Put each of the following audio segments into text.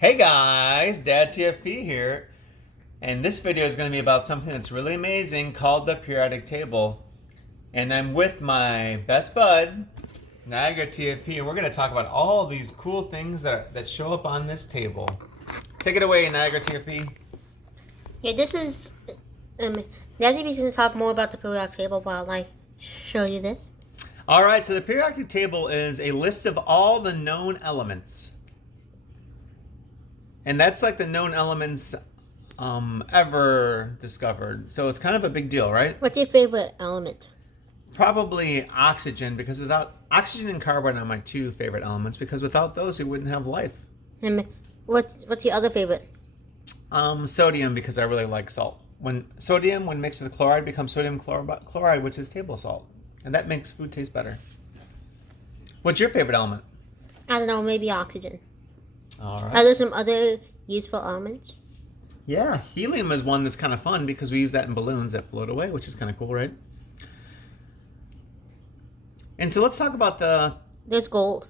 Hey guys, DadTFP here, and this video is going to be about something that's really amazing called the periodic table. And I'm with my best bud, Niagara TFP, and we're going to talk about all these cool things that show up on this table. Take it away, Niagara TFP. Yeah, this is Daddy's going to talk more about the periodic table while I show you this. All right, so the periodic table is a list of all the known elements. And that's like the known elements ever discovered. So it's kind of a big deal, right? What's your favorite element? Probably oxygen, because without oxygen and carbon are my two favorite elements, because without those we wouldn't have life. And what's your other favorite? Sodium, because I really like salt. When mixed with chloride becomes sodium chloride, which is table salt. And that makes food taste better. What's your favorite element? I don't know, maybe oxygen. All Are right. there some other useful elements? Yeah, helium is one that's kind of fun because we use that in balloons that float away, which is kind of cool, right? And so let's talk about There's gold.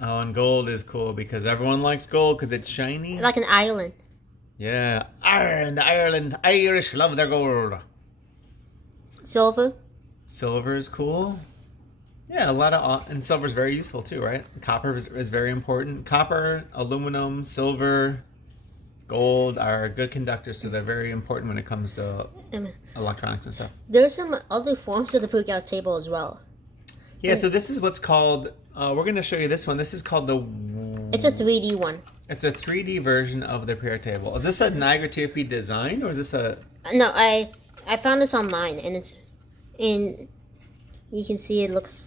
Oh, and gold is cool because everyone likes gold because it's shiny. Like an island. Yeah, Ireland, Irish love their gold. Silver. Silver is cool. Yeah, and silver is very useful too, right? Copper is very important. Copper, aluminum, silver, gold are good conductors, so they're very important when it comes to electronics and stuff. There's some other forms of the periodic table as well. Yeah, so this is what's called, we're going to show you this one. This is called It's a 3D one. It's a 3D version of the periodic table. Is this a Niagara TFP design, or is this a... No, I found this online, and you can see it looks...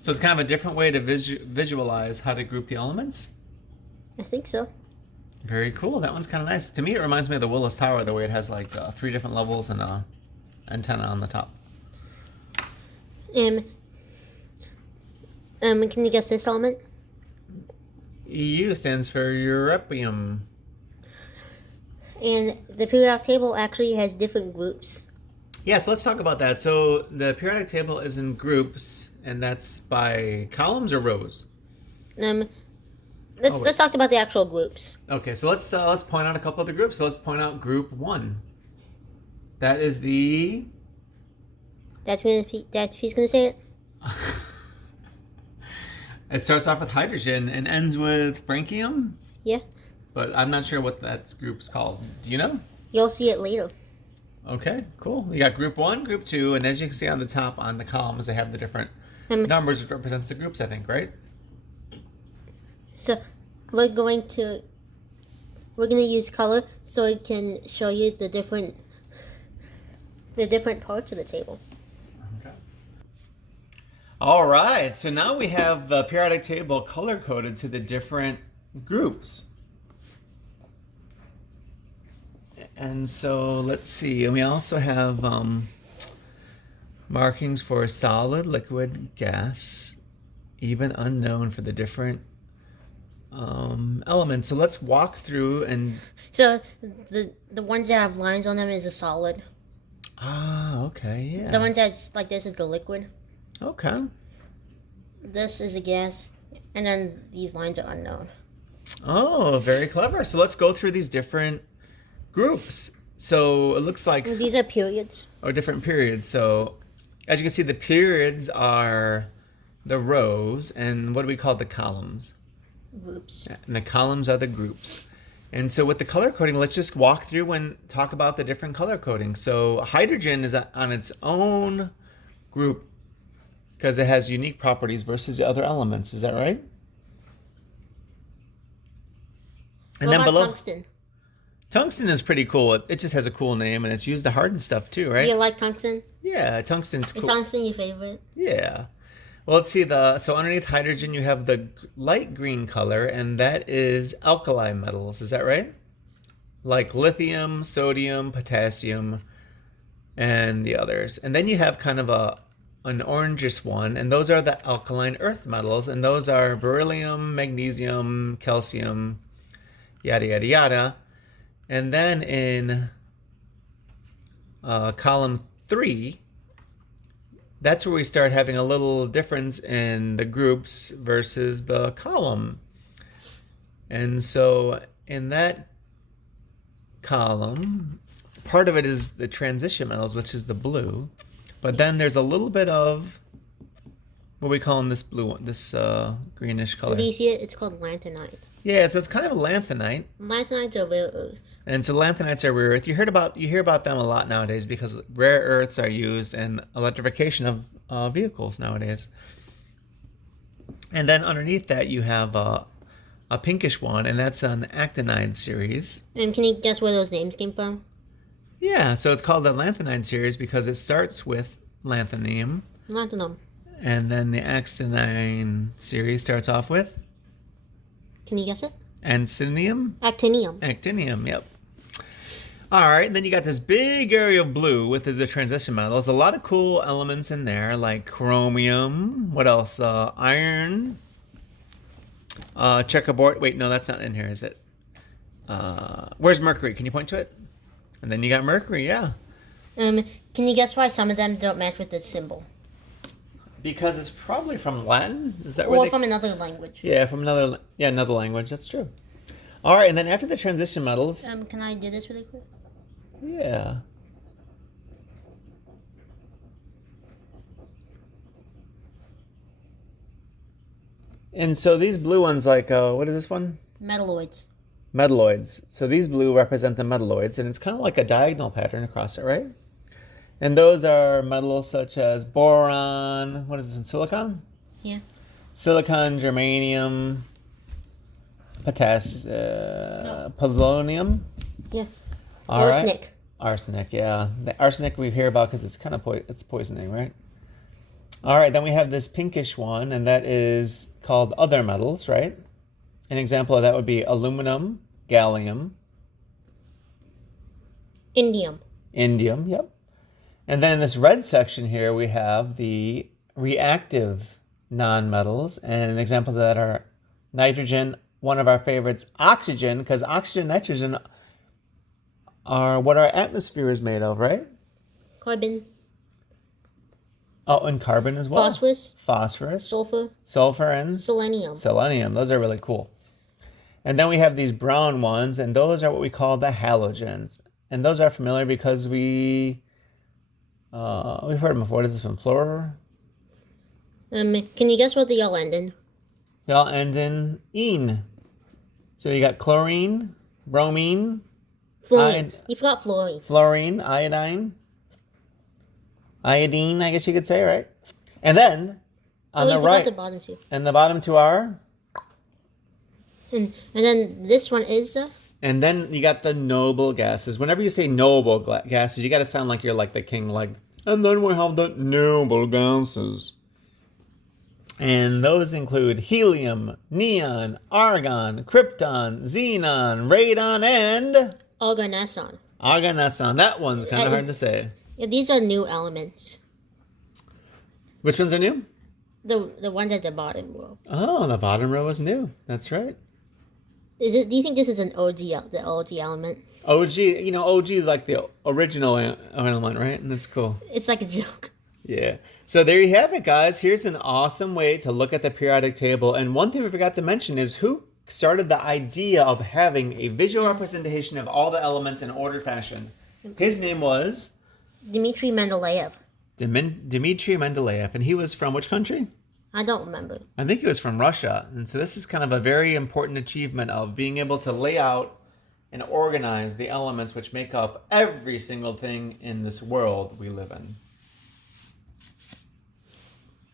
So it's kind of a different way to visualize how to group the elements? I think so. Very cool. That one's kind of nice. To me, it reminds me of the Willis Tower, the way it has like 3 different levels and an antenna on the top. Can you guess this element? EU stands for europium. And the periodic table actually has different groups. Yes, let's talk about that. So the periodic table is in groups, and that's by columns or rows? Let's talk about the actual groups. Okay, so let's point out a couple of the groups. So let's point out group 1. That is the... He's gonna say it. It starts off with hydrogen and ends with francium. Yeah. But I'm not sure what that group's called. Do you know? You'll see it later. Okay, cool. We got group 1, group 2, and as you can see on the top on the columns, they have the different numbers, which represents the groups, I think, right? So we're gonna use color so it can show you the different parts of the table. Okay. All right, so now we have the periodic table color-coded to the different groups. And so let's see, and we also have markings for solid, liquid, gas, even unknown for the different elements. So let's walk through and... So the ones that have lines on them is a solid. Ah, okay, yeah. The ones that's like this is the liquid. Okay. This is a gas, and then these lines are unknown. Oh, very clever. So let's go through these different groups. So it looks like... And these are periods. Or different periods. So as you can see, the periods are the rows, and what do we call the columns? Groups. And the columns are the groups. And so with the color coding, let's just walk through and talk about the different color coding. So hydrogen is on its own group because it has unique properties versus the other elements. Is that right? And what then about below, tungsten? Tungsten is pretty cool. It just has a cool name, and it's used to harden stuff too, right? Do you like tungsten? Yeah, tungsten's cool. Is tungsten your favorite? Yeah. Well, let's see so underneath hydrogen you have the light green color, and that is alkali metals. Is that right? Like lithium, sodium, potassium, and the others. And then you have kind of an orangish one, and those are the alkaline earth metals, and those are beryllium, magnesium, calcium, yada yada yada. And then in column 3, that's where we start having a little difference in the groups versus the column. And so in that column, part of it is the transition metals, which is the blue. But then there's a little bit of, what are we calling this blue one, this greenish color? Do you see it? It's called lanthanide. Yeah, so it's kind of a lanthanite. Lanthanides are rare earths. And so lanthanides are rare earth. You hear about them a lot nowadays because rare earths are used in electrification of vehicles nowadays. And then underneath that you have a pinkish one, and that's an actinide series. And can you guess where those names came from? Yeah, so it's called the lanthanide series because it starts with lanthanum. Lanthanum. And then the actinide series starts off with? Can you guess it? Actinium? Actinium. Actinium, yep. All right, and then you got this big area of blue with the transition metals. A lot of cool elements in there, like chromium. What else? Iron. Checkerboard. Wait, no, that's not in here, is it? Where's mercury? Can you point to it? And then you got mercury, yeah. Can you guess why some of them don't match with this symbol? Because it's probably from Latin. Is that Or from another language. Yeah, from another language. That's true. All right, and then after the transition metals. Can I do this really quick? Yeah. And so these blue ones, like, what is this one? Metalloids. Metalloids. So these blue represent the metalloids, and it's kind of like a diagonal pattern across it, right? And those are metals such as boron. What is this one? Silicon? Yeah. Silicon, germanium, polonium. Yeah. All arsenic. Right. Arsenic, yeah. The arsenic we hear about because it's kind of it's poisoning, right? All right, then we have this pinkish one, and that is called other metals, right? An example of that would be aluminum, gallium. Indium. Indium, yep. And then in this red section here, we have the reactive nonmetals, and examples of that are nitrogen, one of our favorites, oxygen, because oxygen, nitrogen are what our atmosphere is made of, right? Carbon. Oh, and carbon as well. Phosphorus. Phosphorus. Sulfur. Sulfur and selenium. Selenium. Those are really cool. And then we have these brown ones, and those are what we call the halogens. And those are familiar because we've heard them before. This is from fluor. Can you guess what they all end in? They all end in "ene." So you got chlorine, bromine, fluorine. You forgot fluorine. Fluorine, iodine, iodine, I guess you could say, right? And then on the right, the bottom two. And the bottom two are. And then this one is. And then you got the noble gases. Whenever you say noble gases, you got to sound like you're like the king, like. And then we have the noble gases. And those include helium, neon, argon, krypton, xenon, radon, and... Arganesson. Arganesson. That one's kind of hard to say. Yeah, these are new elements. Which ones are new? The ones at the bottom row. Oh, the bottom row is new. That's right. Do you think this is the OG element? OG, OG is like the original element, right? And that's cool. It's like a joke. Yeah. So there you have it, guys. Here's an awesome way to look at the periodic table. And one thing we forgot to mention is who started the idea of having a visual representation of all the elements in ordered fashion. His name was? Dmitry Mendeleev. Dmitry Mendeleev. And he was from which country? I don't remember. I think he was from Russia. And so this is kind of a very important achievement of being able to lay out and organize the elements which make up every single thing in this world we live in.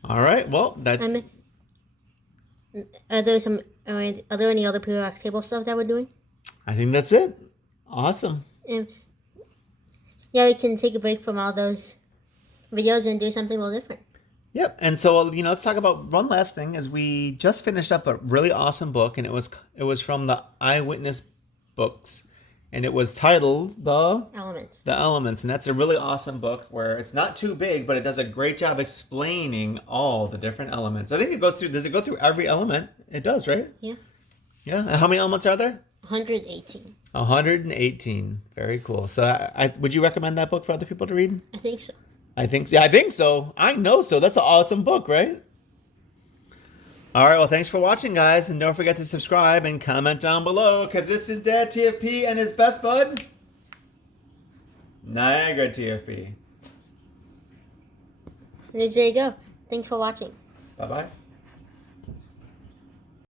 All right. Well, that. Are there any other periodic table stuff that we're doing? I think that's it. Awesome. Yeah, we can take a break from all those videos and do something a little different. Yep. And so, let's talk about one last thing. Is we just finished up a really awesome book, and it was from the Eyewitness Books, and it was titled The Elements, and that's a really awesome book where it's not too big, but it does a great job explaining all the different elements. I think it goes through. Does it go through every element? It does, right? Yeah. Yeah. And how many elements are there? 118. 118. Very cool. So, would you recommend that book for other people to read? I think so. I think so. I know so. That's an awesome book, right? All right, well, thanks for watching, guys, and don't forget to subscribe and comment down below, because this is Dad TFP and his best bud, Niagara TFP. There you go. Thanks for watching. Bye-bye.